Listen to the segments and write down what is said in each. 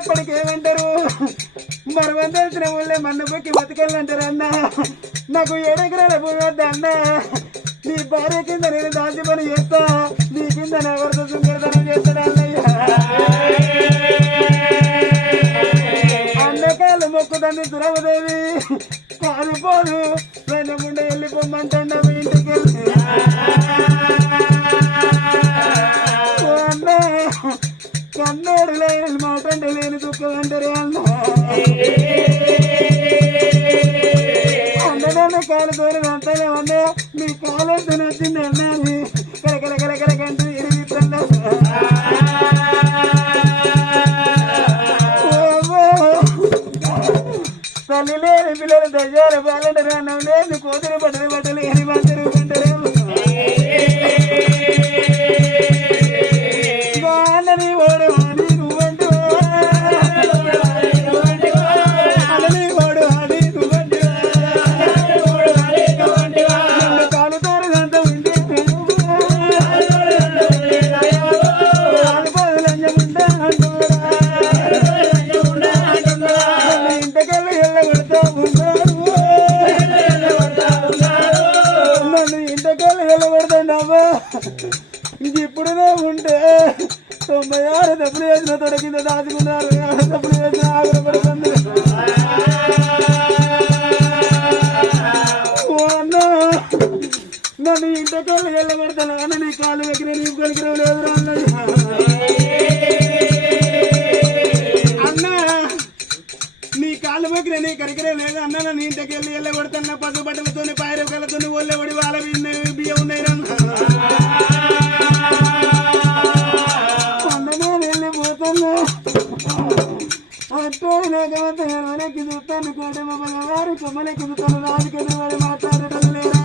ఎప్పటికి ఏమంటారు మరవందరిచిన ఊళ్ళే మన్ను పొక్కి బతికెళ్ళంటారు అన్న నాకు 7 ఎకరాల భూమి వద్ద అన్న నీ భార్య కింద నేను దాచి పని చేస్తా నీ కింద ఎవరితో సుందరతనం చేస్తాడు అన్నయ్య అన్నకాయలు మొక్కుదండి సురవదేవి కాలిపోదు వెనముండ వెళ్ళిపోమ్మంటండి మీ ఇంటికి వెళ్ళి అన్న కన్నోడు లేని మాటంటే లేని దుఃఖం అంటారే అన్న అన్నదాన్న కాలు దూరం అంతనే అన్న మీ కాలంతో వచ్చింది అన్నది కరకర కరకర కంటూ ఎరిగిస్తున్నా తల్లి లేని పిల్లలు దయ్యాలు బాలంటారు అన్నం లేదు కోతులు బట్టలు ఎని బట్టలు అంటారేమో అన్నని ఓడు అని నువ్వంటూ అన్నని ఓడు అని నువ్వంటూ కాలుతారు అంత ఉంటే కాలుపోదులంజముంటా ఇంతకెళ్ళి వెళ్ళగొడతా ఉంటారు నన్ను ఇంతకెళ్ళి వెళ్ళగొడతాండమ్మా ఇప్పుడునే ఉంటే 96 డబ్బులు వేసిన తొడ కింద దాచుకున్నారు డబ్బులు వేసిన ఆగ్రహపడుతుంది అన్న నన్ను ఇంటికెళ్ళి వెళ్ళబడతాను అన్న నీ కాలు ఎక్కిన నీ కలిగిన లేదు అన్న నీ కాలు ఎక్కిన నీ కరికరే లేదు అన్న నన్ను ఇంటికెళ్ళి వెళ్ళబడతాను పసు బట్టలతో పాయరకాలతో ఒళ్ళబడి వాళ్ళ బియ్యం ఉన్నాయి వెనక్కి చూస్తాను కోటి వారు కొమ్మలెక్కి చూస్తాను రాజకీయ వాడు మాట్లాడటం లేదా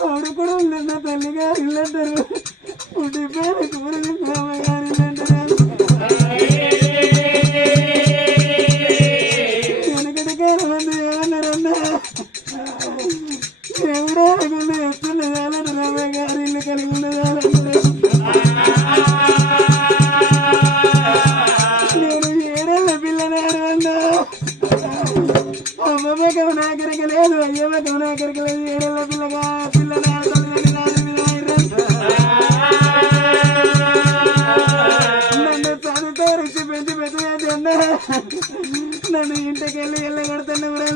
కొడుకుడు నిన్న తల్లి గారు ఇల్లంటారు పుట్టి పేరు కూరని మామ గారు ఇల్లంటారు వెనకటికారు మంది ఏమన్నారన్నా ఎవడో అనుకున్నా ఎత్తున్నదాలని రామయ్య గారు ఇల్లు కలిగి ఉన్నదాలని నేను 7 ఏళ్ల పిల్లనాడు అన్నా అమ్మమ్మ కమనాకరిక లేదు అయ్యమ్మ కమనాకరిక లేదు 7 ఏళ్ల పిల్లగా పిల్లనాడు నన్ను చదువుతో రుచి పెంచి పెద్దది అన్నా నన్ను ఇంటికి వెళ్ళి వెళ్ళగొడతాను కూడా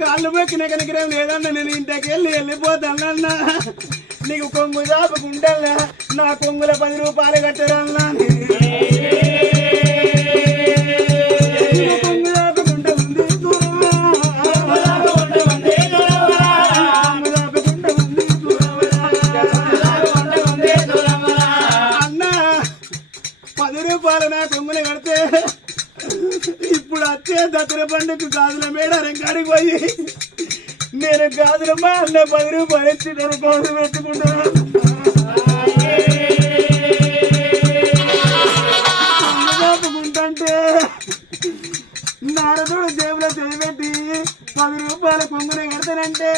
కాళ్ళు మొక్కిన కనికరం లేదన్నా నేను ఇంటికి వెళ్ళిపోతానన్నా నీకు కొంగు చాపుకుంటా నా కొంగుల 10 రూపాయలు కట్టరన్నా కొంగు చాపుకుంటా ఉంది అన్నా 10 రూపాయలు నా కొంగులు కడితే ఇప్పుడు వచ్చే దసరా పండుగ గాజుల మేడారం కాడికి పోయి నేను గాజుల మా అన్న 10 రూపాయలు ఇచ్చి నేను గాజు పెట్టుకుంటాను చాపుకుంటే నారదుడు జేబులో చేయబెట్టి 10 రూపాయల కొంగుని కడతానంటే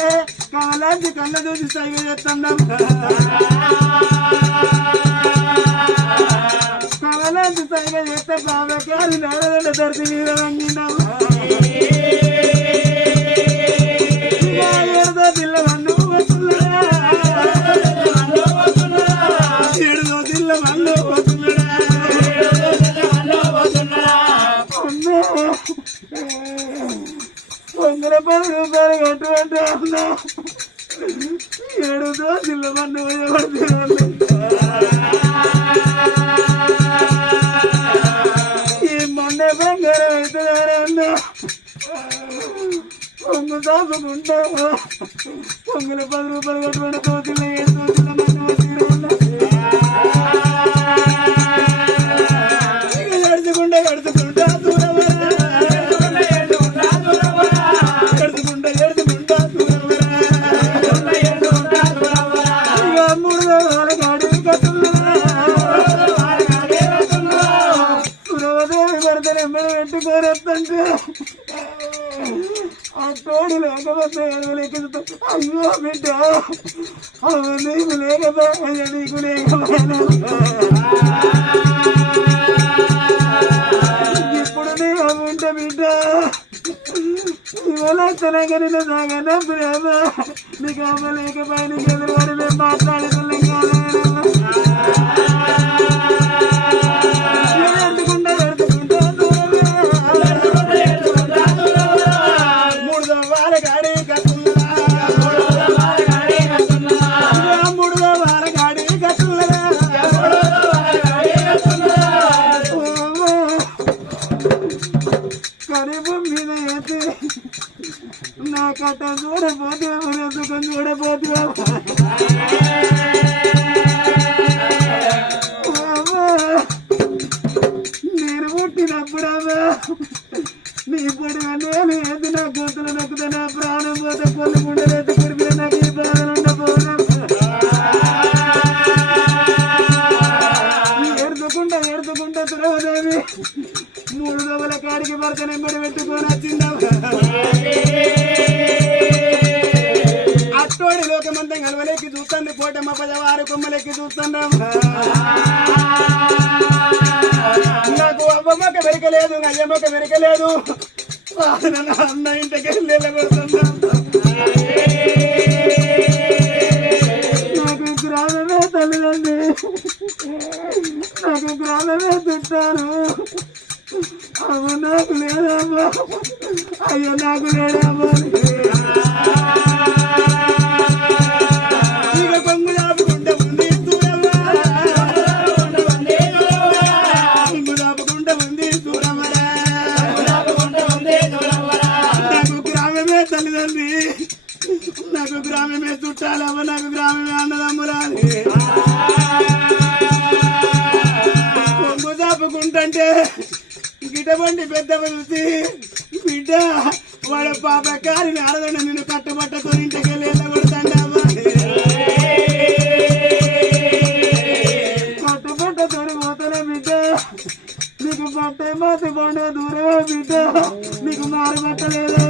కాలాంటి కళ్ళ చూసి సైగ చేస్తున్నాం కాలాంటి సైగ చేస్తే బాబాకారు నారదుడు దొరికి మీద వంగినాం పిల్లవన్ను ఏడుదో పిల్లవన్ను కొందర 10 రూపాయలు కట్టుకుంటే అన్నా 7 దోశలు మన్ను ఈ మొన్న బంగారం అవుతుందా అన్నా కొంగు దాపుకుంటా కొంగుల 10 రూపాయలు కట్టుకుంటే దోశలు 7 దోశల మన్ను గడుచుకుంటా గడుచుకుంటా ఆ తోడు లేకపోతే లేకపోతే అయ్యో బిడ్డ నీకు లేకపోయా నీకు లేకపోయినా ఇప్పుడు నీవు ఉంటే బిడ్డ ఇవాళ తెలంగాణ సాగన ప్రేమ నీకు అమ్మ లేకపోయి నీకు ఎదురువాడి మేము మాట్లాడుతున్నాం నా కట్ట చూడపోతే దుఃఖం చూడపోతే నేను పుట్టినప్పుడమ్మా నీ పొడి నేను ఏది నా గొంతులు నొక్కుతా నా ప్రాణం పోతే పొల్లి గుండెలెత్తి కుడిపిన నాకు ఈ బాధలు ఉండబోనా ఏడుతుకుంటా తురవదేవి 3 దోవల కాడికి భర్త నెంబడి పెట్టుకొని వచ్చిందా అట్టోడి లోకమంతా గలవలెక్కి చూస్తుంది కోటమ్మ పదవారు కొమ్మలెక్కి చూస్తున్నాం నాకు అవ్వమ్మక వెరకలేదు అయ్యమ్మక వెరకలేదు అన్న ఇంటికి వెళ్ళగొడుతున్నా నాకు గ్రామమే తల్లిదండ్రి నాకు గ్రామమే తింటారు అమ్మ నాకు లేదమ్మా అయ్యో నాకు లేదమ్మా ఇక కొంగు దాపుకుంటే ఉంది దూరమ్మా కొంగు దాపుకుంటే ఉంది దూరమ్మరా నాకు గ్రామమే తల్లిదండ్రి నాకు గ్రామమే చుట్టాలమ్మ నాకు గ్రామమే అన్నదమ్మురాలి కొంగు దాపుకుంటే గిటబండి పెద్ద చూసి బిడ్డ వాడ పాప కారిని ఆడదండ నిన్ను కట్టుబట్టతో ఇంటికి వెళ్ళగొడతాండమ్మా కట్టుబట్టతో పోతానే బిడ్డ నీకు బట్ట మాతి పండే దూరమే బిడ్డ నీకు మారు బట్టలేదు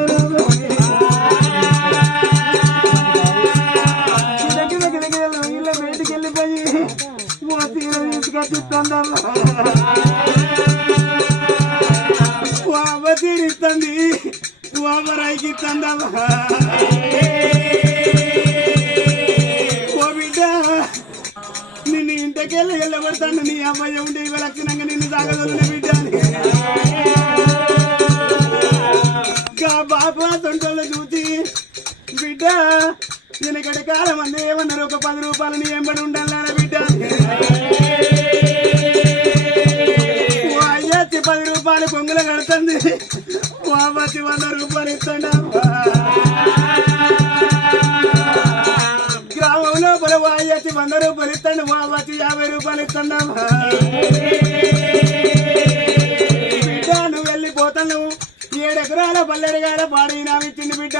ఇళ్ళ బయటికి వెళ్ళిపోయి ఓ తీర తీసుకొచ్చిస్తుందమ్మా తీరిస్తుంది ఓమరాయికి ఇస్తుందమ్మా ఓ బిడ్డ నిన్ను ఇంటికెళ్ళి వెళ్ళబడతాను నీ అమ్మాయి ఉంటే ఇవి లక్షణంగా నిన్ను సాగదొరిన బిడ్డ బాబా తొంటలో చూసి బిడ్డ వెనకటి కాలం అంది ఏమన్నారు ఒక 10 రూపాయలు నీ ఎంబడి ఉండాలన్న బిడ్డ అయ్యచ్చి 10 రూపాయలు కొంగులు కడుతుంది బాబాచి 100 రూపాయలు ఇస్తాడా గ్రామంలో అయ్యచ్చి 100 రూపాయలు ఇస్తాడు బాబాచి 50 రూపాయలు ఇస్తాడా బిడ్డ నువ్వు వెళ్ళిపోతాను 7 ఎకరాల పల్లెడగాల పాడి నావిచ్చింది బిడ్డ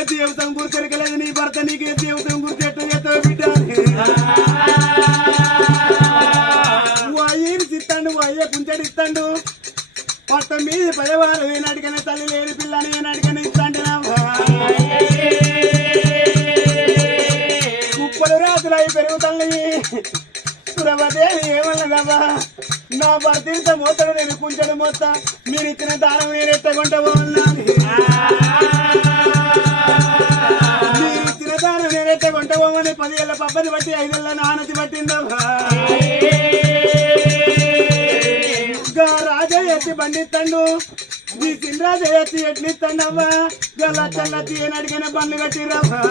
ఎత్తి యువతం గుర్తెరకలేదు నీ భర్త నీకు ఎత్తి యువతం గుర్తెట్టు ఎత్తవు బిడ్డ అయ్యని తిత్తాడు అయ్య కుంచడిస్తాడు పట్ట మీద పదవారు ఏనాటికైనా తల్లి లేని పిల్లని ఏనాటికైనా ఇస్తాంటే కుప్పలు రాత్రులు అవి పెరుగుతాయి సురభదేవి ఏమన్నదమ్మా నా భర్త ఇంత మోతాడు నేను కుంచడు మొత్త మీరు ఇచ్చిన దానం నేను ఎట్టగొంట పోవాలని మీరు ఇచ్చిన దానం నేను ఎట్టగొంట పోమని 10 ఏళ్ళ పబ్బని బట్టి 5 ఏళ్ళ నానతి పట్టిందమ్మా రాజా ఎత్తి బండిస్తాడు ఈ సింద్రాజ ఎత్తి ఎట్లిస్తాడమ్మా గల్లా చల్లత్తి ఏనాడికైనా బండ్లు కట్టిరమ్మా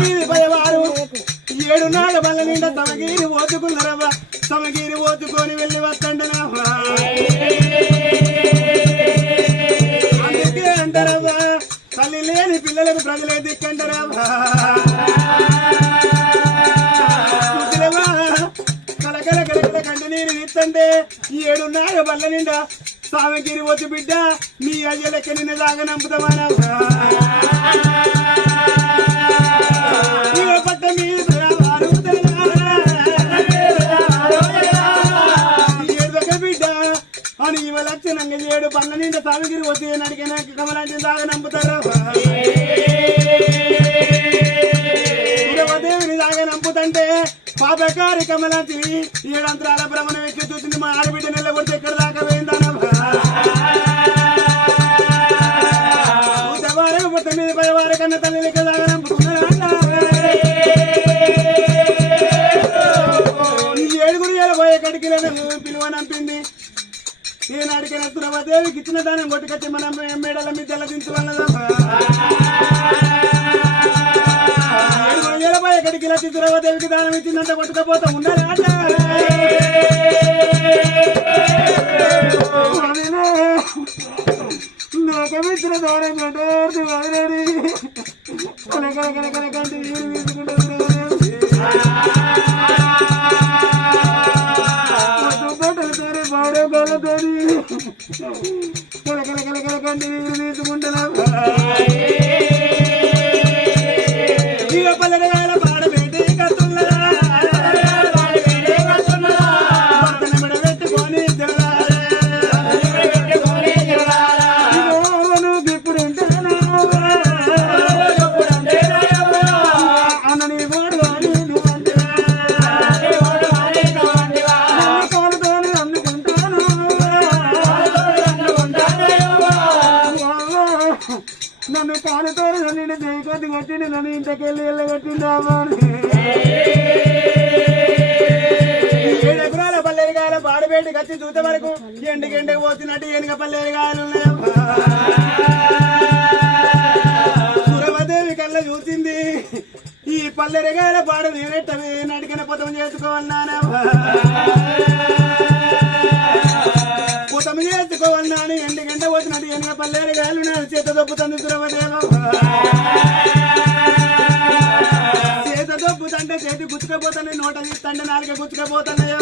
మీది భయవారు 7 నాళ్ళ బండ్ల నిండా సమగిరి ఓతుకున్నారమ్మా సమగిరి ఓతుకొని వెళ్ళి వస్తాడనమ్మా అందుకే అంటారమ్మా తల్లి లేని పిల్లలకు ప్రజలే దిక్కంటారమ్మా కలకల కలకల కంటి నీరు ఇస్తంటే 7 నాళ్ళ బండ్ల నిండా సామగిరి ఓతు బిడ్డ నీ అయ్యలకి నిన్ను దాకా నంపుతామా పట్ట మీద బిడ్డ అని ఇవ లక్షణంగా 7 పండ్ల నిండా సామిగిరి వచ్చి నడికిన కమలాంటి దాగా నంపుతారు దేవిని దాగా నంపుతంటే పాపకారి కమలాంటిని 7 అంతరాల భ్రమణం ఎక్కి చూసింది మా ఆడబిడ్డ నెల కొడితే ఎక్కడ దాకా పోయిందన్న మీద పైవారి కన్నా తల్లి లెక్క దాగా నంపుకున్నాడు 7 పోయే కడికి పిలువ నంపింది ఈనాడికి తురవదేవికి ఇచ్చిన దానం కొట్టుకొచ్చి మన మేడల మీద దించు వల్లదమ్మా 7 పోయే కడికి లచ్చి తురవదేవికి దానం ఇచ్చిందంటే కొట్టుకపోతా ఉండాలి నాకమిచ్చిన దూరం కొట్టారు వదిలేడి కంటి నీరు తీసుకుంటారు బాడే గోళ్ళతో కంటి నీరు తీసుకుంటున్నా ఇక పల్లెగాల పాడబెట్టి కత్తున్నదా పెట్టుకొని నన్ను కాలుతో నేను చేయకొద్ది కొట్టింది నన్ను ఇంతకెళ్ళి వెళ్ళగొట్టిందామా 7 ఎకరాల పల్లెరిగాయల పాడుబేటి కచ్చి చూసే వరకు ఎండకి పోతున్నట్టు ఎనుక పల్లెరిగాయలు సురవదేవి కళ్ళ చూసింది ఈ పల్లెరిగాయల పాడు నేనెట్టవి నడికిన పొతం చేసుకోవన్నానా పొతం చేసుకోవన్నాను ఎండగంట పోతున్నట్టు ఎనుక పల్లెరిగాయలు నేను చేత దొప్పుతుంది సురవదేవ చేత దొప్పుతంటే చేతి గుచ్చుకపోతాను నోట తీస్తంటే నాలుక గుచ్చుకపోతానయ్యా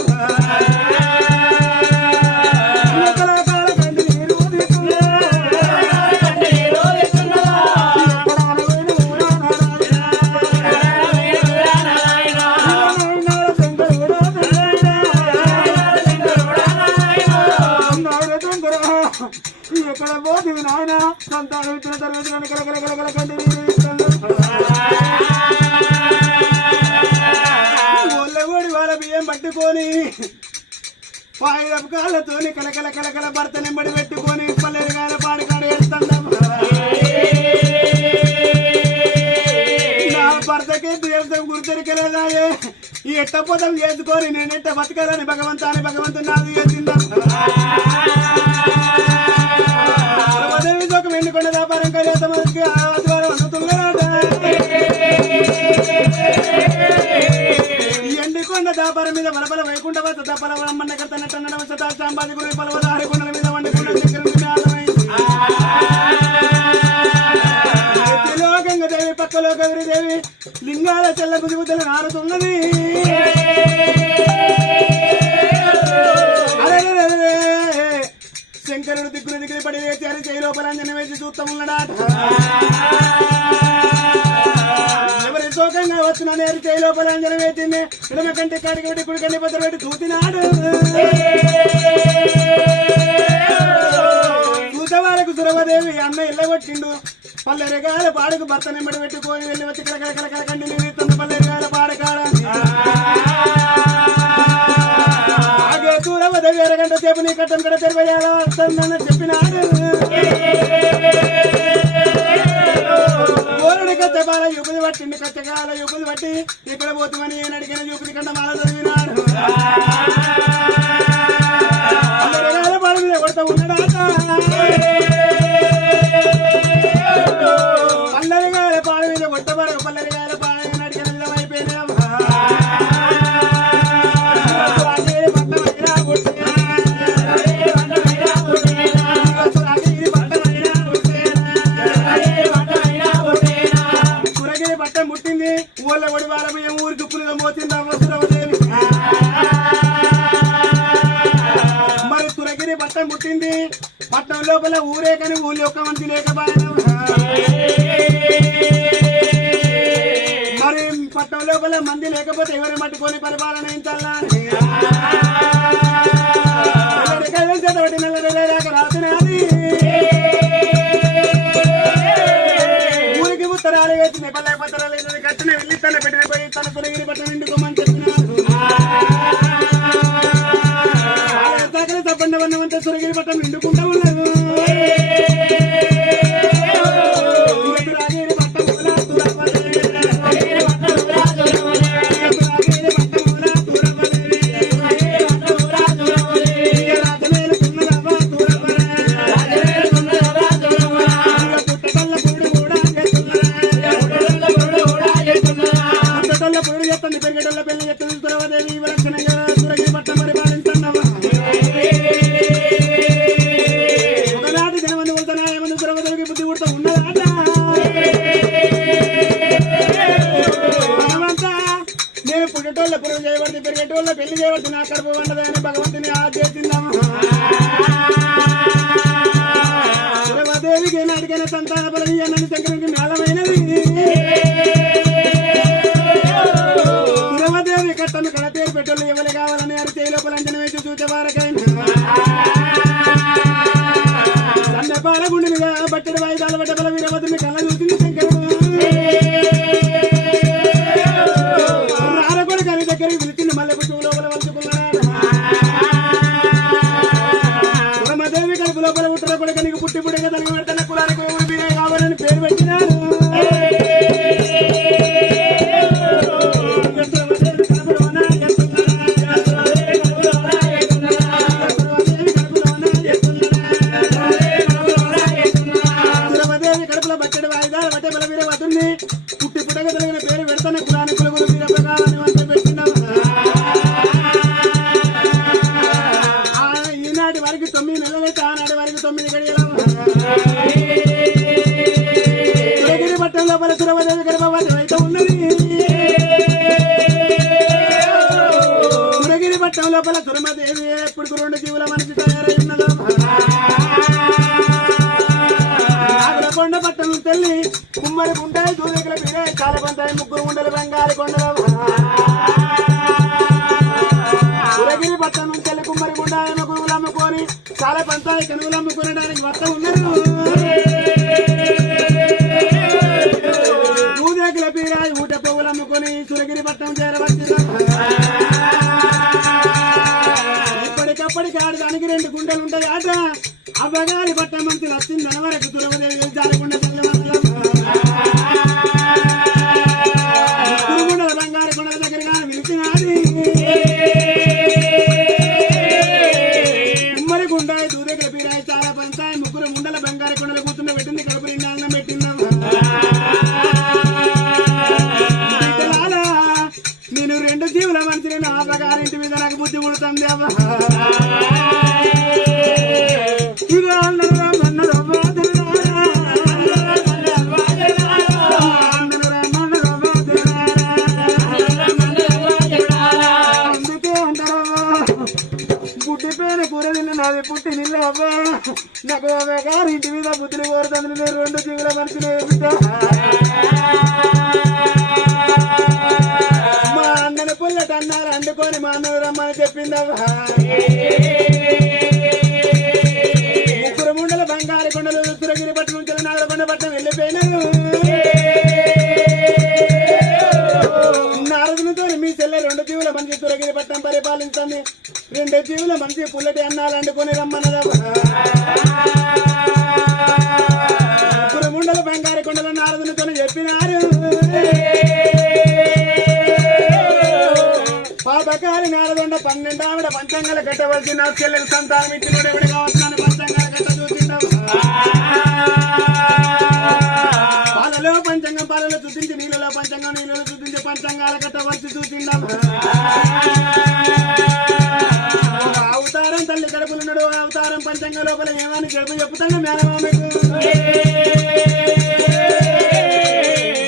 ఎక్కడ పోతుంది నాయన సంతానం ఇచ్చిన తర్వాత కంటి ఒళ్ళగూడి వాళ్ళ బియ్యం పట్టుకొని పాయిరపు కాళ్ళతోని కలకల భర్త నింబడి పెట్టుకొని పల్లెరిగాయల పాడికాడు వేస్తాం నా భర్తకి దేవతం గుర్తెరికలేదాయే ఈ ఎట్ట పొదం చేసుకొని నేను ఎట్ట బతకాలని భగవంతుని నాది చేసిందా ఎండుకొండ వ్యాపారం కలిసి ఆదివారం అందుతున్నాడ ఎండుకొండ వ్యాపారం మీద బలబల వైకుంఠ దప్పల మన్న కడతన్నట్టు శతాంబాది గురి బలవల ఆరుకొండల మీద వండుకున్న గంగదేవి పక్కలో గౌరీదేవి లింగాల చెల్ల బుదిబుద్దలు నారుతున్నది శంకరుడు దిక్కులు పడి వేసి అని చేయి లోపల అంజన వేసి చూస్తా ఉన్నాడా ఎవరి శోకంగా వచ్చిన నేరు చేయి లోపల అంజన వేసింది ఇడమ కంటి కాడికి పెట్టి కుడి కంటి పత్ర పెట్టి చూసినాడు చూసేవాళ్ళకు సురవదేవి అన్న ఇళ్ళగొట్టిండు పల్లెరిగాయల పాడుకు భర్త నింబడి పెట్టుకొని వెళ్ళి వచ్చి కలకల కంటి నీరుతుంది పల్లెరిగాయల పాడకాడ సురవదేవి 2 గంటల సేపు నీ కట్టం కడ తెరవేయాల వస్తుందని చెప్పినాడు ఓరుడి కచ్చబాల యుపుది పట్టింది కచ్చగాల యుపుది పట్టి ఇక్కడ పోతుమని అడిగిన యుపుది కంట మాల చదివినాడు పాడు మీద కొడతా ఉన్నాడా పల్లెరిగాయల పాడు మీద కొట్టబడక పల్లెరిగాయల పాడు నడిగిన అయిపోయినా పట్టం పుట్టింది ఊళ్ళ ఒడి వాళ్ళ బియ్యం ఊరి దుప్పులుగా మోసింది సురవదేవి మరి తురగిరి పట్టం పుట్టింది పట్టణం లోపల ఊరే కానీ ఊళ్ళో ఒక్క మంది లేకపోయినా మరి పట్టణం లోపల మంది లేకపోతే ఎవరు మట్టుకొని పరిపాలన చేతబట్టి నల్లరేక రాసిన పల్లెటూళ్ళ పెళ్లి చేయవద్దు నా కడుపు వండదు అని భగవంతుని ఆదేశిందాము. సురమాదేవికి నాటికైన సంతాన బలని అన్నది శంకరునికి మేళమైనది. సురమాదేవి కట్టను కడ పేరు పెట్టోళ్ళు ఎవరు కావాలని అరి చేయి లోపల అంచనా వేసి చూచేవారకైనా సన్నపాల గుండెలుగా బట్టడి వాయిదాల బట్టబల వీరవతుని కళ్ళ చూసింది శంకరుడు. రారకొడు కలి దగ్గరికి పిలిచింది మల్లెపు చూ లోపల వలుచుకున్నాడు. సురమాదేవి కడుపు లోపల ఉత్తర కొడుక నీకు పుట్టి పుట్టిగా తనకు పెడుతున్న కులానికి ఎవరు మీరే కావాలని పేరు పెట్టినాడు. పుట్టి పుట్టగా కలిగిన పేరు పెడతాను కులానికి కులగురు వీరప్ప కావాలని వంట పెట్టినావు. ఈనాటి వారికి 9 నెలలైతే ఆనాటి వారికి 9 గడియలు. సురగిరి పట్టం లోపల సురవదేవి గర్భవతి అయితే ఉన్నది. సురగిరి పట్టం లోపల సురమదేవి ఎప్పుడు 2 జీవుల మనిషి తయారై ఉన్నదో. కొండ పట్టణం తెల్లి కుమ్మరి గుంటాయి దూదెకల పీరే కాలబంతాయి 3 గుండెలు బంగారు కొండలు. సురగిరి పట్టణం తెల్లి కుమ్మరి గుండాయన గురువులు అమ్ముకొని చాలా పంతాయి కనువులు అమ్ముకునడానికి వస్త ఉన్నారు. దూదెకల పీరాయి ఊట పువ్వులు అమ్ముకొని సురగిరి పట్టణం చేరవచ్చు. ఇప్పటికప్పటికి ఆడదానికి 2 గుండెలు ఉంటాయి ఆట. అవ్వగారి పట్ట మంచి వచ్చిందని వరకు సురవదేవి జారకుండా గురుగుండల బంగారు కొండల దగ్గరగా పిలిచినాది. ఉమ్మడి గుండాయి దూదెకల పీరాయి చాలా పంచాయి 3 గుండెల బంగారు కొండలు కూర్చుండ పెట్టింది. కడుపు నిండా పెట్టిందాం. నేను 2 జీవుల మనిషిని నా అవ్వగారింటి మీద నాకు బుద్ధి పుడుతుంది. అవ్వ బుడ్డిపోయిన కూర తిన్న నాది పుట్టి నిల్ల. అవ్వ నాకు గారింటి మీద బుద్ధిని కోరుతుంది. నేను 2 జీవుల మనిషిని మా అన్నని పుల్లట అన్నారు అండుకొని మా అన్న రమ్మని చెప్పింది. అవ్వ 3 ముండల బంగారు కొండలు సురగిరి పట్టు నుంచి నాగరకొండ పట్టణం వెళ్ళిపోయినారు. నారదునితో మీ చెల్లె 2 జీవుల మనిషి సురగిరి పట్టణం పరిపాలించింది. 2 జీవుల మనిషి పుల్లటి అన్నాలు అండుకొని రమ్మన్నదా. 3 ముండల బంగారు కొండలు నారదునితో చెప్పినారు. పాపకారి నారదొండ 12 ఆవిడ పంచంగాల కట్టవలసి నా చెల్లెలు సంతానం ఇచ్చి కూడా ఎవడు కావచ్చున్నాను పంచంగాల కట్ట చూసిందాం. పాలలో పంచంగం పాలలో చూసించి నీళ్ళలో పంచంగం నీళ్ళలో చూసించి పంచంగాల కట్ట వచ్చి చూసిందాం. అవతారం తల్లి కడుపులున్నాడు. అవతారం పంచంగం లోపల ఏమని గడుపు చెప్పుతాను మేనమామకు.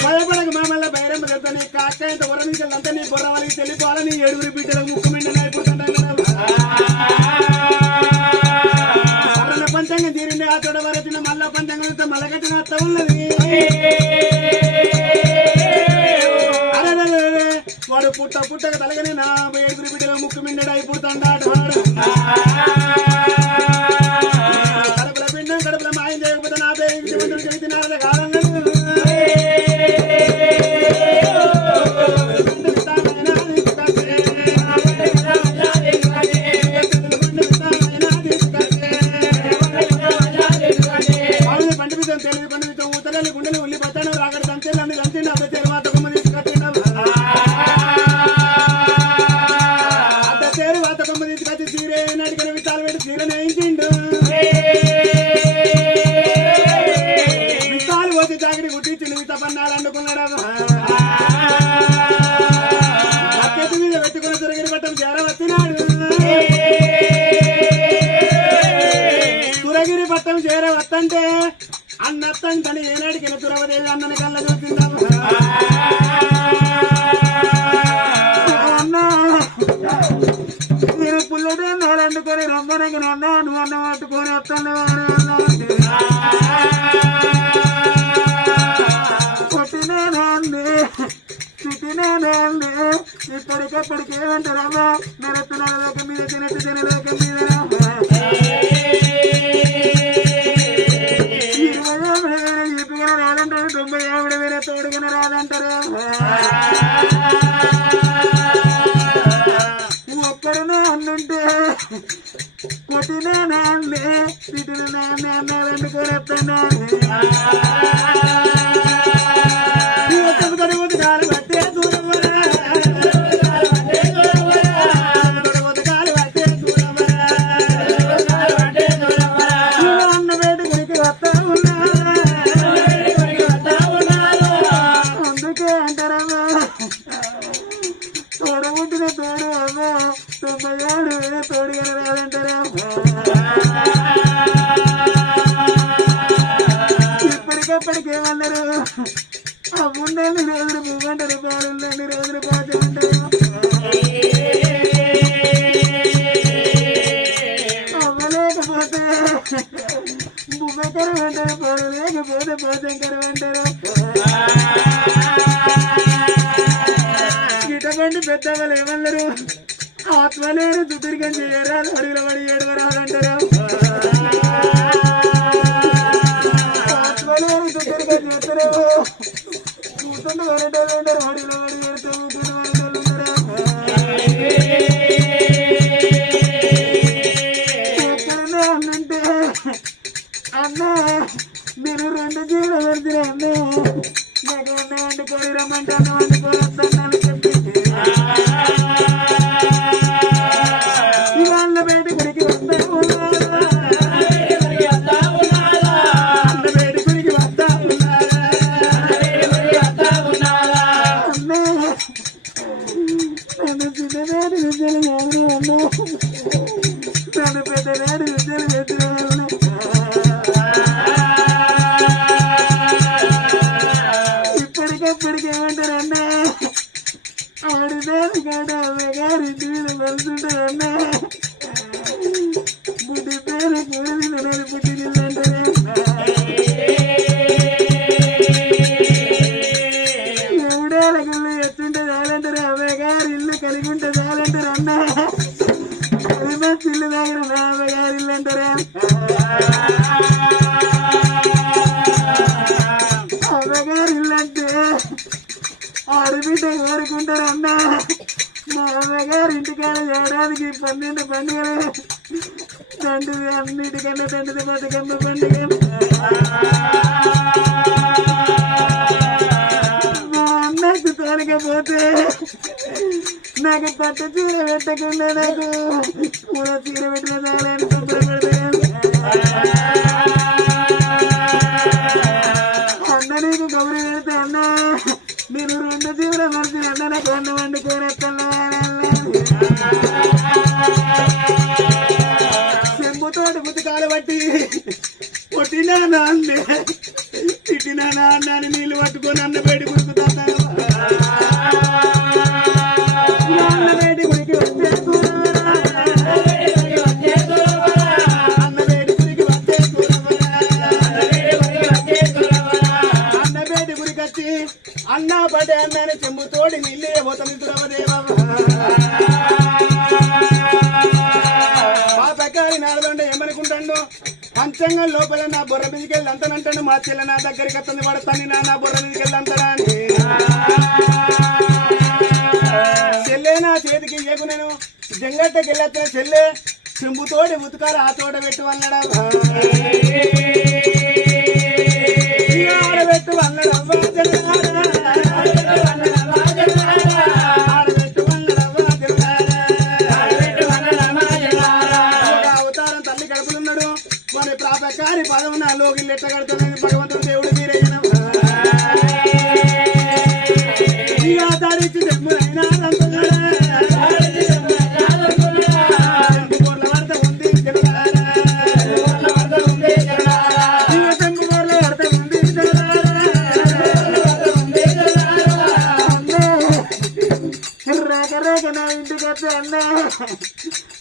భయపడక మామల్ల బైరమ్మ చెప్తాను కాకాయంత వర నుంచి అంతా నీ బొర్ర వాళ్ళకి తెలిపోవాలని 7 బిడ్డలకు ముక్కు మిండని అయిపోతుంటాను. పంచంగం తీరింది. ఆ తోడ వరచిన మళ్ళా పంచంగం మలగట్టిన అత్త ఉన్నది. వాడు పుట్టక తలగని నా 7 బిడ్డల ముక్కు మిండడు అయిపోతాడు. కడుపుల పిండం కడుపుల మాయం చేయకపోతే నా పేరు చెబుతున్నారు కాదన్నాడు. తెలుగు పండుగ ఊతలల్లి గుండెలు ఉల్లి పట్టాను రాగడ దంచెలు అన్ని దంచిండి. అబ్బాయి చేరు వాత కొమ్మ తీసుకొచ్చిండు. అడ్డ చేరు వాత కొమ్మ తీసుకొచ్చి చీరే నడికన విత్తాలు పెట్టి చీర నేయించిండు. విత్తాలు పోసి జాగిడి గుట్టించిండు. విత్త పన్నాలు అండుకున్నాడు. అక్కడి మీద పెట్టుకున్న సురగిరి పట్టం చేర వచ్చినాడు. సురగిరి పట్టం చేర వస్తంటే అన్నత్తంటని ఏనాడికిన సురవదేవి అన్నని కళ్ళ చూసిందా. అన్నా వండుకొని రమ్మనకి అన్న నువ్వు అన్నం పట్టుకొని వస్తాను కొట్టినేనండి తిట్టినేనండి ఇప్పటికెప్పటికి ఏమంటారమ్మా మెరత్తనాల లోకం మీద తినట్టు తినలోకం మీద 20 రాదంటారు 90 తోడుగా రాదంటారు ఒక్కడనే అన్నుంటే కొట్టినా నాన్నే తిట్టిన నాన్నే అన్న వండుకొని వస్తాను కాలు పట్టే దూరం అన్న వేడి గురికి వస్తా ఉన్నా అందుకే అంటారమ్మా తోడబుట్టిన తోడు అమ్మా 97 తోడుగా రాదంటారా ఇప్పటికేమన్నారు ఆ 3 రోజులు పువ్వంటారు పాలు 2 రోజులు పాచం అంటారు అవ్వలేకపోతే బువ్వకరం అంటారు పాలు లేకపోతే పోచంకరం అంటారు గిటబండి పెద్దవాళ్ళు ఏమన్నారు ఆత్మలేని దుర్గం చేయరాదు అడుగుల పడి ఏడవరాదంటారు ఆత్మలేని దుర్గం చేస్తారు కూర్చుంటూ వరటోళ్ళు ఉంటారు అడుగుల పడి ఏడుతూ కూర్చుని వరటోళ్ళు ఉంటారు ఎక్కడనే అన్నంటే అన్న నేను 2 జీవులు పెడితే అన్న నాకు అన్నం వండుకొని రమ్మంటే అన్నం వండుకొని వస్తాను చెప్పి ఇవాళ బయట గుడికి వస్తా అన్న బయట గుడికి వస్తా అన్న నన్ను చిన్ననాటి విద్యలు ఎవరు అన్న నన్ను పెద్దనాటి విద్యలు పెట్టిన వాళ్ళ ఇప్పటికప్పటికి ఏమంటారన్నా ఆడిదాని కాడ అమ్మగారింటి మీద మనసుంటారన్నా బుద్ధి పేరు కూడది నన్ను పుట్టి నిల్లంటారా ఎవడేళ్ళ గుళ్ళు ఎత్తుంటే చాలంటారు అమ్మగారి ఇల్లు కలిగి ఉంటే చాలంటారు అన్నా అది మంచి ఇల్లు దగ్గర నా అమ్మగారి ఇల్లు అంటారా అమ్మగారి ఇల్లు అంటే ఆడబిడ్డ కోరుకుంటారు అన్న మా అమ్మగారు ఇంటికాడ ఏడాదికి 12 పండుగలు తండ్రి అన్నిటికన్నా తండ్రి బతుకమ్మ పండుగ మా అన్నకు తోలకపోతే నాకు పట్టు చీర పెట్టకుండా నాకు పూల చీర పెట్టిన చాలని తొందరపడతాను అన్న నీకు కబురు పెడతా అన్న నేను 2 జీవుల మనిషి అన్న నాకు అన్నం వండుకొని వస్తాను చెంబుతోటి ముతుకాలు బట్టి కొట్టినా నాన్నే తిట్టినా నాన్నని నీళ్ళు పట్టుకొని అన్న బయట కురుకుతాను అన్న బయట గురికి వచ్చే అన్న బయట గురికి వచ్చే అన్న బయట గురికి వచ్చి అన్న పడే అన్నని చెంబుతోడి నీళ్ళే పోతుంది దురవదేవా పాపకారి నాలుగుంటే ఏమనుకుంటాడు పంచంగం లోపల నా బుర్ర మీదకి వెళ్ళి అంతనంటాడు మా చెల్ల నా దగ్గరికి వస్తుంది పడతాను నా బుర్ర మీదకి వెళ్ళి అంతడా అని చెల్లె నా చేతికి ఇయ్యకు నేను జంగట్టకి వెళ్ళొచ్చిన చెల్లె చెంబుతోడి ఉతుకారు ఆ తోట పెట్టు అన్నాడా ఆడబెట్టు అన్నాడు అవతారం తల్లి కడుపులున్నాడు మన ప్రాపకారి పదవున లోకి లెట్ట కడుతున్నాను భగవంతుడు దేవుడు మీరైనా తడిచి తెమ్మునైనా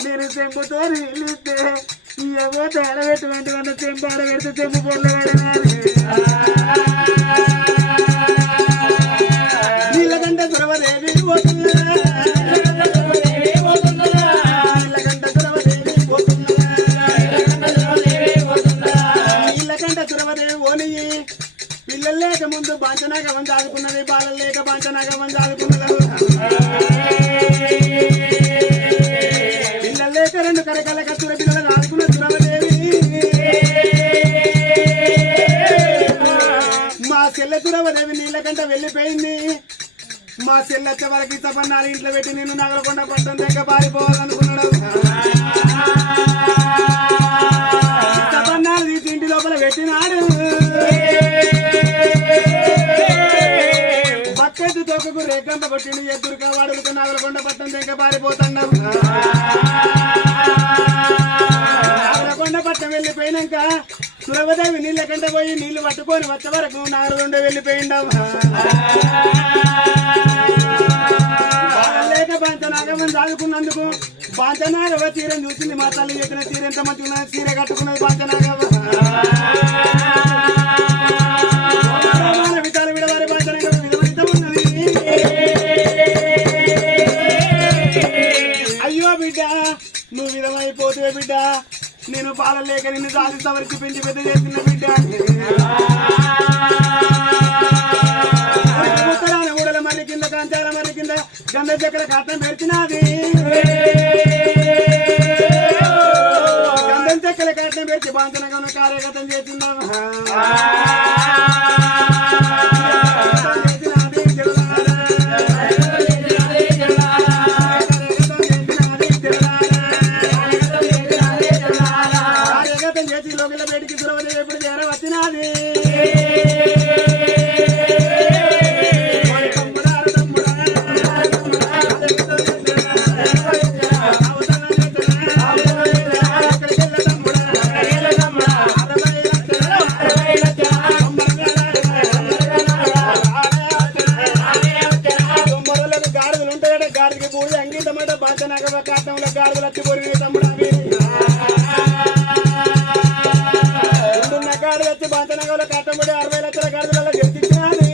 నేను చెంపుతో నీళ్ళిస్తే ఎవో తేడ పెట్టుకుంటే చెంపు ఆడ పెడితే చెంపు పొరలు పడినారు నీళ్ళకంట సురవదేవి పోతున్నా నీళ్ళకంట సురవదేవి పోతున్నా నీళ్ళకంట సురవదేవి ఓని పిల్లలు లేక ముందు బాంచనాగమని చదువుకున్నది బాలలు లేక బాంచనాగమని చదువుకున్నది పిల్లలు లేక రెండు కరకల కత్తుల పిల్లలు ఆడుకున్న సురవదేవి మా చెల్లె సురవదేవి నీళ్ళకంట వెళ్ళిపోయింది మా చెల్లెచ్చ వరకు తపన్నాలు ఇంట్లో పెట్టి నేను నగలకొండ పట్టం దగ్గర పారిపోవాలనుకున్నాడు తపన్నాలు తీసి ఇంటి లోపల పెట్టినాడు బక్కెట్టు తోకకు రేగంప కొట్టిండు ఎదురుగా వాడుకు నగలకొండ పట్టం దగ్గర పారిపోతున్నాం నగలకొండ పట్టం వెళ్ళిపోయినాక సురవదేవి నీళ్ళకంట పోయి నీళ్లు పట్టుకొని వచ్చే వరకు నాగలుండే వెళ్ళిపోయిండాం లేక బాంచనాగమని చదువుకున్నందుకు బాంచనాగవ చీరను చూసింది మా తల్లి చెప్పిన చీర ఎంత మంచి ఉన్నది చీర కట్టుకున్నది బాంచనాగవ విధాలు విడవారి బాంచనాగవ విధమైతే ఉన్నది అయ్యో బిడ్డ నువ్వు విధమైపోతే బిడ్డ నేను పాలలు లేక నిన్ను సాధిస్తా వరకు పెంచి పెద్ద చేసిన బిడ్డ ఉత్తరాన ఊడల మర్రి కింద కంచాల మర్రి కింద గంధ చక్కెర కాటం పెరిచినది గంధం చక్కెర కాటం పెరిచి బాంచనగం కార్యగతం చేస్తున్నాం కార్యగతం చేసి లోకల బయటికి సురవదేవి ఎప్పుడు చేర వచ్చినది గాడికి పూజ అంగీతమాట బాంచనాగవ కాటంలో గాడులు వచ్చి పొరిగిన తమ్ముడు గాడులు వచ్చి బాంచనాగవలో కాటంబడి 60 లక్షల గాడులలో గెలిచినాది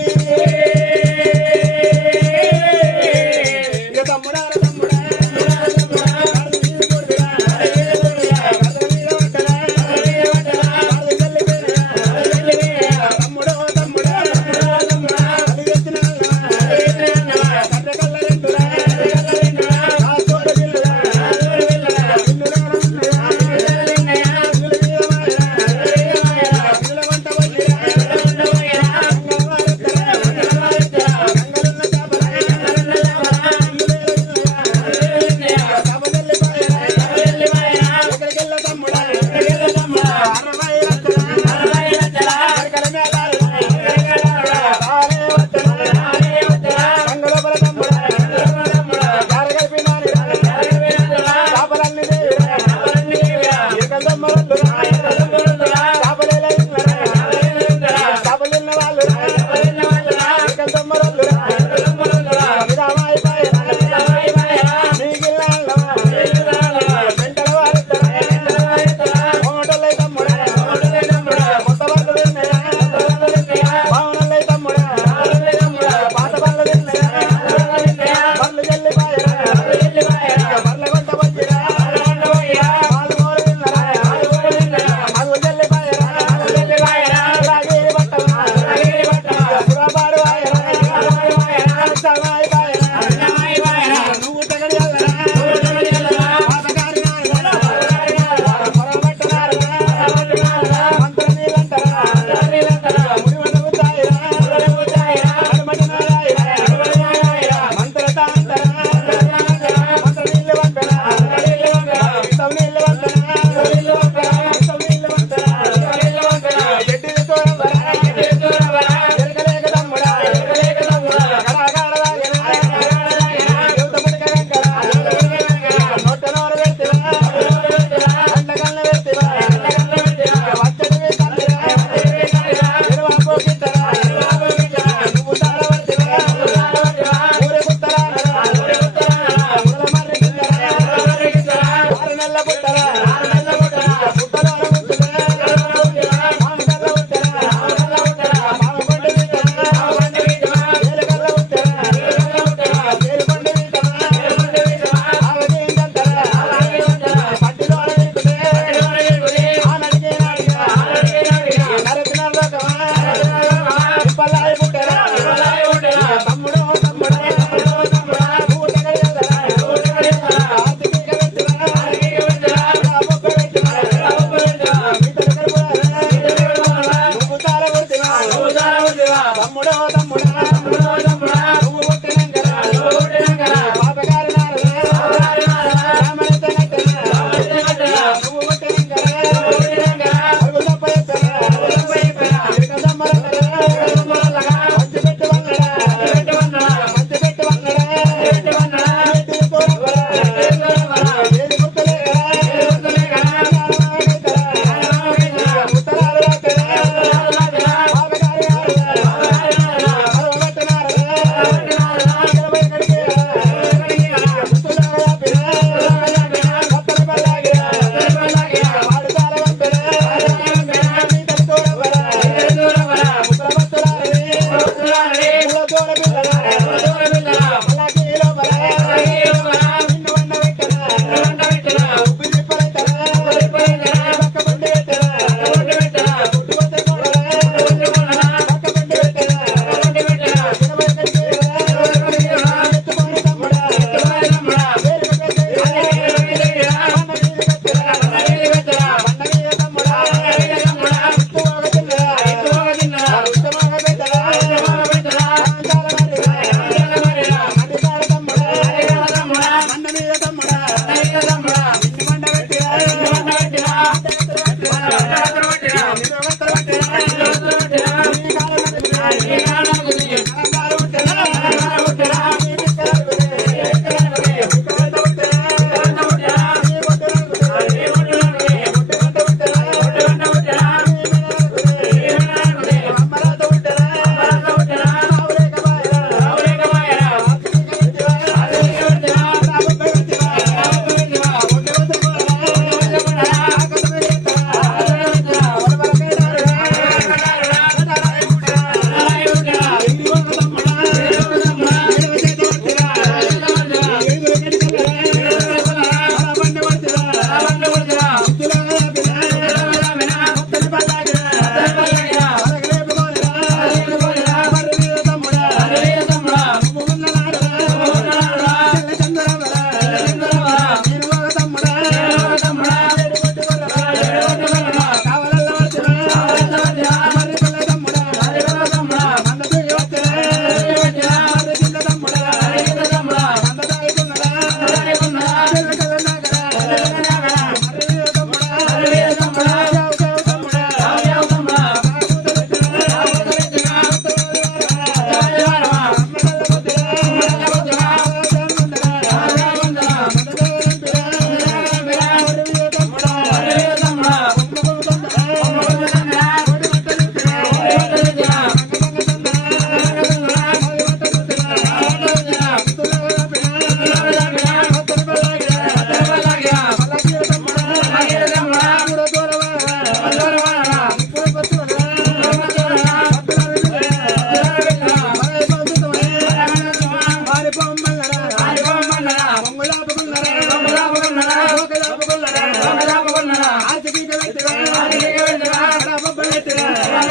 ఇక తమ్ముడా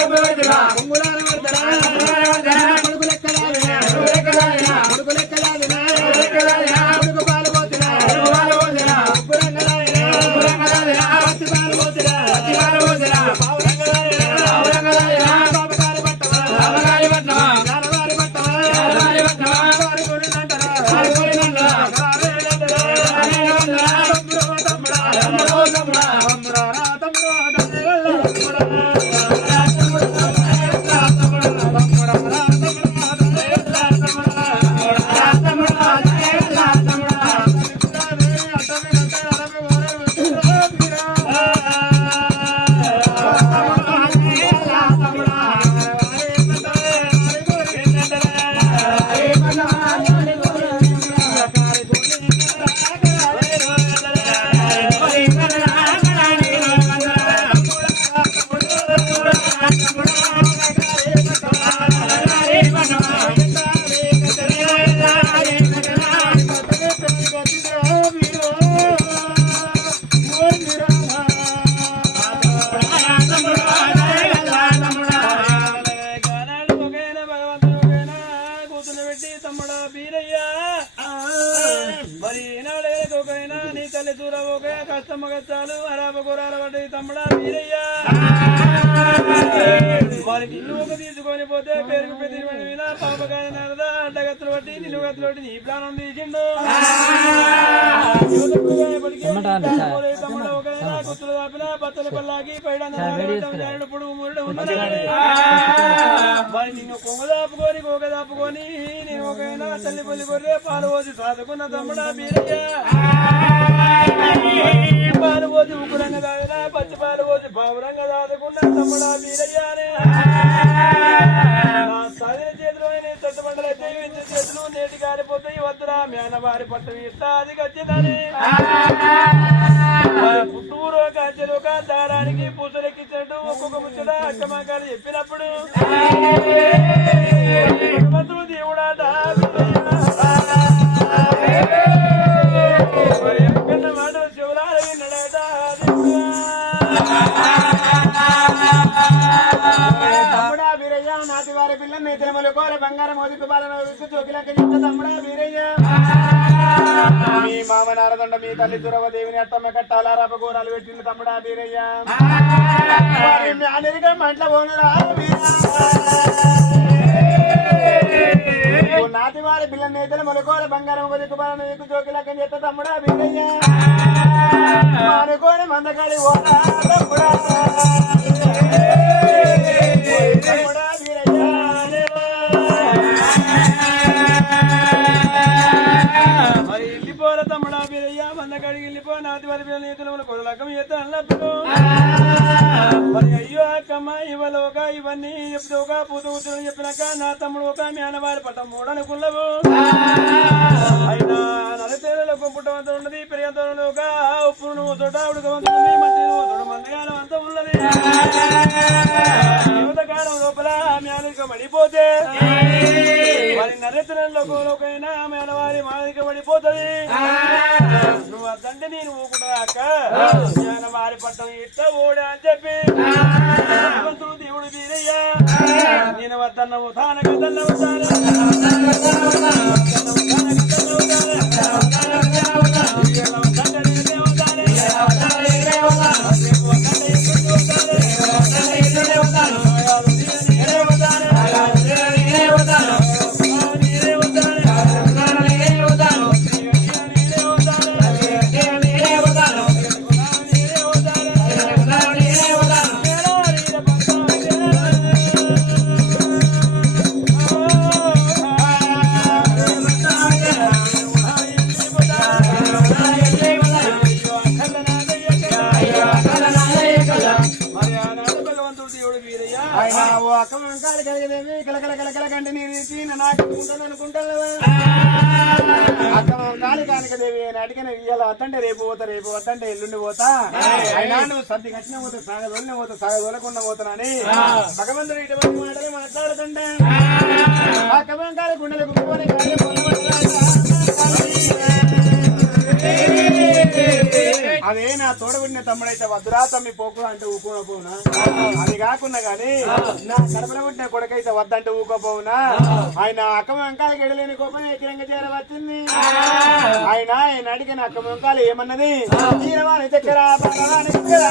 పొంగులాల వర్ధన కొడుకు లెక్కలాదినా కొడుకు లెక్కలాదినా కొడుకు పాలు పోతున్నా ఉప్పురంగలాదినా పత్తి పాలు పోతున్నా పావురంగలాదినా బాబగారి పట్టవా జానవారి పట్టవా వారి కొనినంటరా కష్టమగచ్చాలు అరాపకూరాల పడ్డది తమ్ముడా వీరయ్యా వారికి ఇల్లు ఒక తీసుకొని పోతే పేరుకు పెద్ద మీద పాపకాయ నారదా అడ్డగత్తులు బట్టి నిలువు గత్తులు బట్టి నీ ప్రాణం తీసిండు తమ్ముడు ఒక గుత్తులు దాపిన బత్తల పల్లాకి పైడ పొడుగు మురుడు ఉన్నది మరి నిన్ను కొంగ దాపుకొని కోక దాపుకొని నేను ఒకైనా తల్లి పల్లి కొర్రే పాలు పోసి సాదుకున్న తమ్ముడా వీరయ్యా పాలు పోసి ఉగ్గురంగా తాగినా పచ్చి పాలు పోసి పావురంగా దాదుకున్నా తమ్ముడా వీరయ్యానే సరైన చేతులు తొట్టు మండలి అయితే విద్యుత్ చేతులు నేటి కారిపోతాయి వద్దురా మేనవారి పట్టు ఇస్తా అది ఖచ్చితని పుట్టూరు కాచెలు ఒక దారానికి పూసలెక్కించడు ఒక్కొక్క ముచ్చట అక్కమాకాలు చెప్పినప్పుడు దేవుడాట మాట శివరాలు విన్నాడట తమ్ముడా వీరయ్య నాటి వారి పిల్ల నీ తిరుమల కోర బంగారం ఒదుకు బాలను చోకిలక్క చెప్తా తమ్ముడా వీరయ్య మీ మామ నారదండ మీ తల్లి దురవదేవిని అట్టమ్మ కట్టాలారాప గోరాలు పెట్టింది తమ్ముడా వీరయ్య మేనరిగా మంటల పోనురా నాటి వారి పిల్ల నేతలు మొలకోర బంగారం ఒదుకు బాలను ఎక్కు చోకిలక్క చెప్తా తమ్ముడా వీరయ్య అనుకోని మందకాడి ఓరా తమ్ముడా మరి వెళ్ళిపోరా తమ్ముడా వీరయ్య మందకాడికి వెళ్ళిపో నాటి వారి పిల్లల నేతలు కొడలకం ఎత్తప్పుడు మరి అయ్యో అక్కమ్మ ఇవ్వలోక ఇవన్నీ చెప్తోక పూత కూతురు చెప్పినాక నా తమ్ముడు ఒక మేనవారి పట్టం మూడనుకున్నావు అయినా నలతేలలో గుంపుటంత ఉన్నది పెరిగంత ఒక ఉప్పు నువ్వు చోట ఉడకవంతుంది మంచి తోట మందగానం అంత ఉన్నది యువతకాలం లోపల మేనరిక పడిపోతే మరి నరేతనంలోకైనా మేనవారి మానరిక పడిపోతుంది నువ్వు వద్దంటే నేను ఊకుంటాక మేనవారి పట్టం ఇట్ట ఓడా అని చెప్పి దేవుడు వీరయ్యా నేను వద్దన్నవు తానకదన్నవు దేవి అడిగిన ఇయ్యాల వద్దంటే రేపు వద్దంటే ఎల్లుండి పోతా అయినా నువ్వు సర్ది కట్టిన పోతా సాగదోలిన పోతా సాగదోలకుండా పోతానని భగవంతుడు ఇటువంటి మాటలు మాట్లాడుతుంటే ఆ కమంకాల గుండెలు గుంపుకొని అదే నా తోడబుడిన తమ్ముడైతే వద్దురా తమ్మి పోకు అంటే ఊకోపోవునా అది కాకుండా గాని నా కడపలో పుట్టిన కొడుకైతే వద్దంటే ఊకోపోవునా ఆయన అక్క వెంకాయలు గెడలేని కోపం ఎకిరంగా చేరవచ్చింది ఆయన అడిగిన అక్క వెంకాయలు ఏమన్నది ఈరవాణి చక్కెర బలవాణి చక్కెర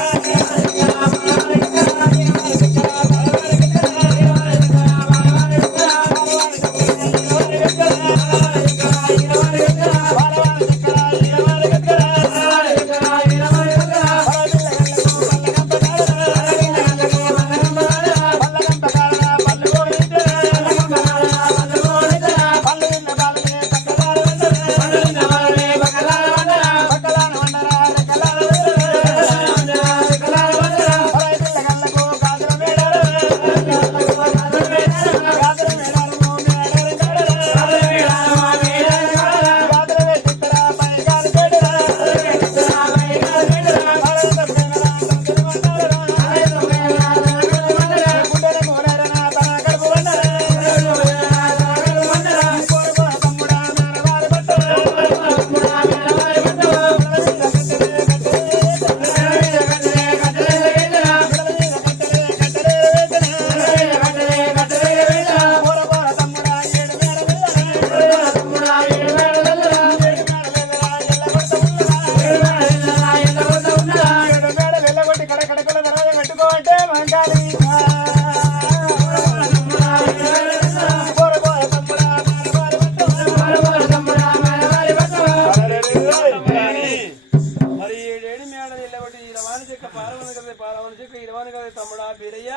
తమ్ముడా బీరయ్య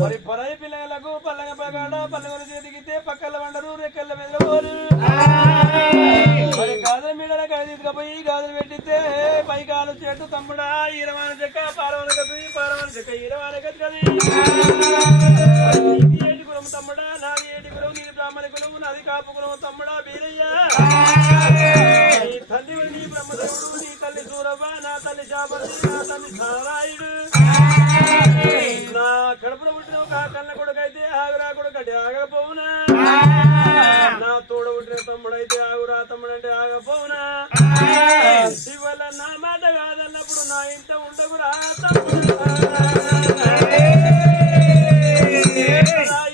మరి పరాయి పిల్లలకు పల్లె పగడ పల్లె చేతికితే పక్కల వండరు రెక్కల మీద మరి గాజుల మీడ తీసుకపోయి గాజులు పెట్టితే పైకాలు చెట్టు తమ్ముడా ఈరవాన చెక్క పారవాన గది పారవాన చెక్క ఈరవాన గది ఏటి కులం తమ్ముడా నాది ఏటి కులం నీది బ్రాహ్మణ కులం నాది కాపు కులం తమ్ముడా బీరయ్య నీ తల్లి నీ బ్రహ్మదేవుడు నీ తల్లి సూరవ్వ నా తల్లి శాపతి నా తల్లి సారాయుడు నా కడుపులో పుట్టిన ఒక కన్న కొడుకైతే ఆగురా కొడుకంటే ఆగపోవునా నా తోడ పుట్టిన తమ్ముడైతే ఆగురా తమ్ముడు అంటే ఆగపోవునా ఇవాళ నా మాట కాదన్నప్పుడు నా ఇంట ఉండకురా తమ్ముడు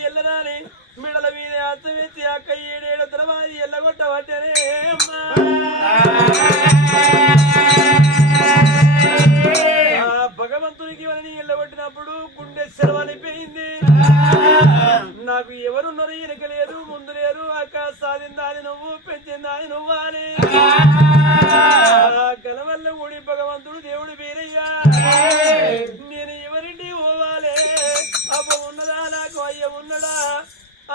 ఎల్లరాని మిడల మీద అత్తమెత్తి అక్క ఏడేడు తర్వాత ఎల్లగొట్టబట్టనే అమ్మా భగవంతునికి వాళ్ళని ఎల్లగొట్టినప్పుడు గుండె సెలవనిపోయింది నాకు ఎవరున్నారు వెనక లేదు ముందు లేరు అక్క సాధిందాని నువ్వు పెంచిందాని నువ్వు అని గలవల్ల ఊడి భగవంతుడు దేవుడు వీరయ్యా నేను ఎవరింటి పోవాలే అబ్బ ఉన్నదా నాకు అయ్య ఉన్నడా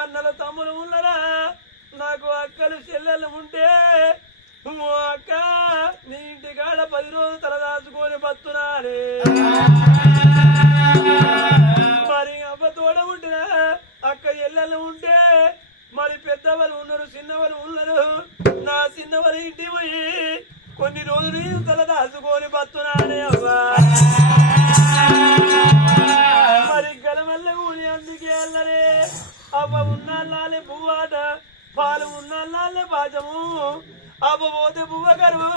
అన్నల తమ్ములు ఉన్నరా నాకు అక్కలు చెల్లెలు ఉంటే అక్క నీ ఇంటి కాడ 10 రోజులు తలదాచుకొని బతున్నానే మరి అబ్బ తోడ ఉంటిన అక్క ఎల్లెలు ఉంటే మరి పెద్దవాళ్ళు ఉన్నారు చిన్నవాళ్ళు ఉన్నారు నా చిన్నవాళ్ళ ఇంటి పోయి కొన్ని రోజులు తలదాచుకొని బతున్నానే అవ్వా మరి గలమల్ల ఊరి అందుకే అల్లరే అవ్వ ఉన్నాళ్ళే పువ్వాట పాలు ఉన్నాళ్ళే బాజము అవ్వ పోతే పువ్వ కరువు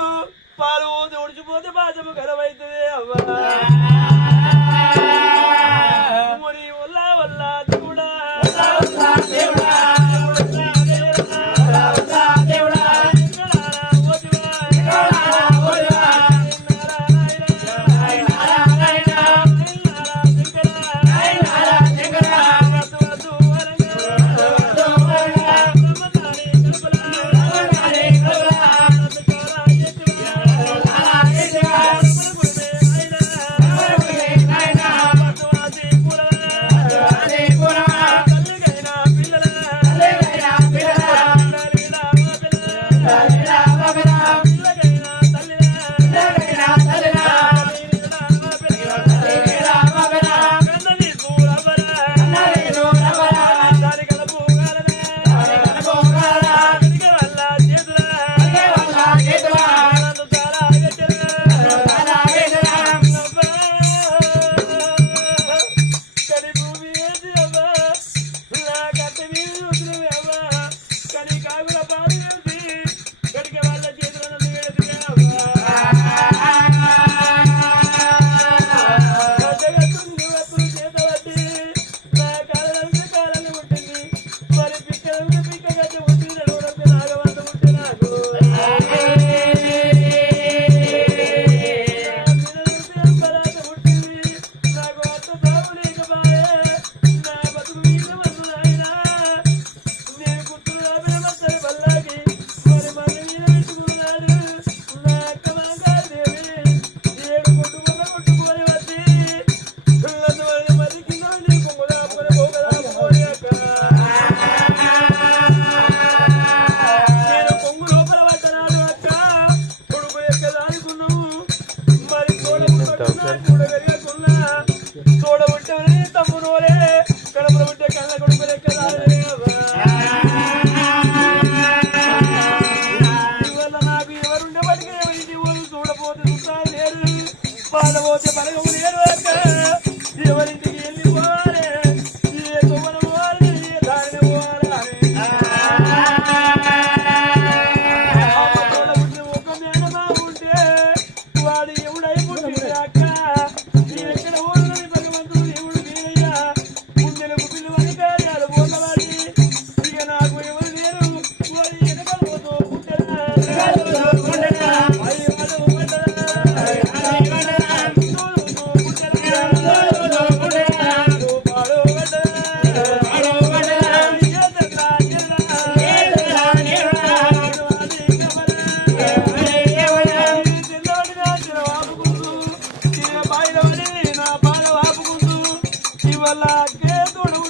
పాలు పోతే ఉడిచిపోతే బాజము కరువు అవుతుంది అవ్వ మరి వల్ల దేవుడా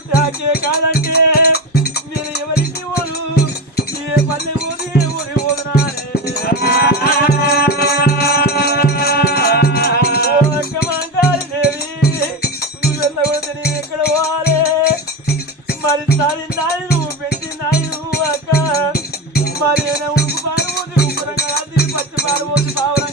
పుట్టాకే కాదంటే నేను ఎవరికి ఓదు ఏ పల్లె పోదు ఏ ఊరి పోదునానే అక్కమాంగారి దేవి నువ్వు వెళ్ళకూడదు నేను ఎక్కడ పోవాలి మరి సారి నాయి నువ్వు పెట్టి నాయి నువ్వు అక్క మరి ఉడుకు పాలు పోసి ఉప్పురంగా రాత్రి పచ్చి పాలు పోసి పావులు